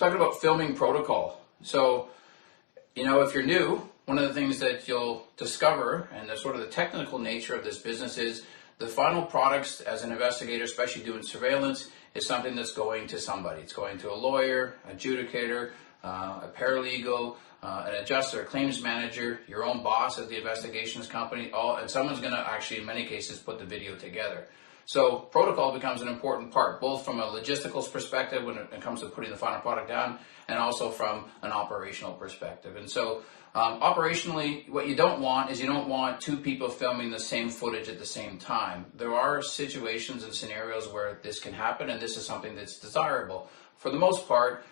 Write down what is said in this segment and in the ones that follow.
talking about filming protocol. So, if you're new, one of the things that you'll discover, and the sort of the technical nature of this business, is the final products as an investigator, especially doing surveillance, is something that's going to somebody. It's going to a lawyer, adjudicator, a paralegal, an adjuster, a claims manager, your own boss at the investigations company, and someone's going to actually, in many cases, put the video together. So protocol becomes an important part, both from a logistical perspective when it comes to putting the final product down, and also from an operational perspective. And so operationally, what you don't want is you don't want two people filming the same footage at the same time. There are situations and scenarios where this can happen, and this is something that's desirable. For the most part,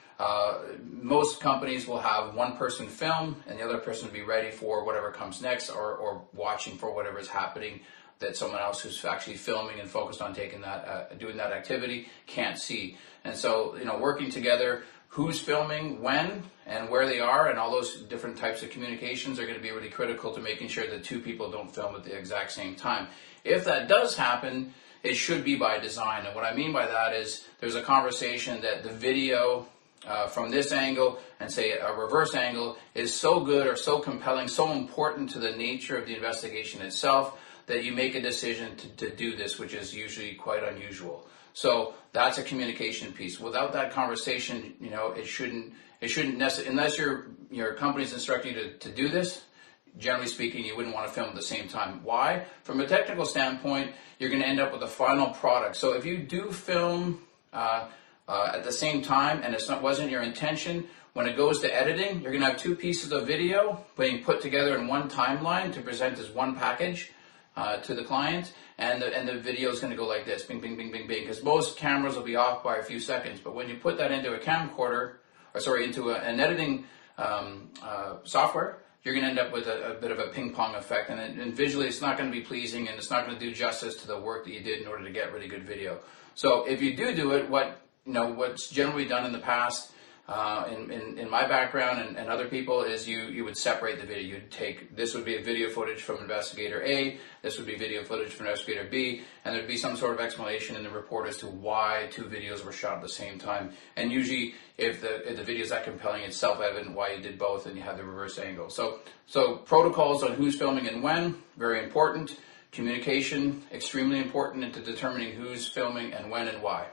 most companies will have one person film and the other person be ready for whatever comes next, or watching for whatever is happening that someone else who's actually filming and focused on taking that, doing that activity can't see. And so, working together, who's filming, when, and where they are, and all those different types of communications are going to be really critical to making sure that two people don't film at the exact same time. If that does happen, it should be by design. And what I mean by that is there's a conversation that the video from this angle and say a reverse angle is so good or so compelling, so important to the nature of the investigation itself, that you make a decision to do this, which is usually quite unusual. So that's a communication piece. Without that conversation, it shouldn't necessarily, unless your company's instructing you to do this, generally speaking, you wouldn't want to film at the same time. Why? From a technical standpoint, you're going to end up with a final product. So if you do film at the same time, and wasn't your intention, when it goes to editing, you're going to have two pieces of video being put together in one timeline to present as one package to the client, and the video is going to go like this, bing, bing, bing, bing, bing, because most cameras will be off by a few seconds. But when you put that into a camcorder, into an editing software, you're going to end up with a bit of a ping pong effect, and visually it's not going to be pleasing, and it's not going to do justice to the work that you did in order to get really good video. So if you do it, what's generally done in the past, in my background and other people, is you would separate the video. You'd take, this would be a video footage from investigator A, this would be video footage from investigator B, and there'd be some sort of explanation in the report as to why two videos were shot at the same time. And usually, if the video is that compelling, it's self-evident why you did both, and you have the reverse angle. So protocols on who's filming and when, very important. Communication, extremely important into determining who's filming and when and why.